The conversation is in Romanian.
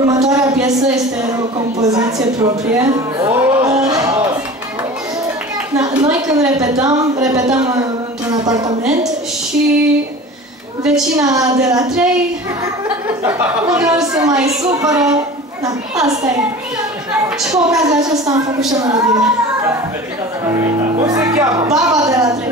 Următoarea piesă este o compoziție proprie. Noi când repetăm într-un apartament și vecina de la 3 uneori se mai supără. Da, asta e. Și cu ocazia aceasta am făcut și o melodie. Cum se cheamă? Baba de la 3.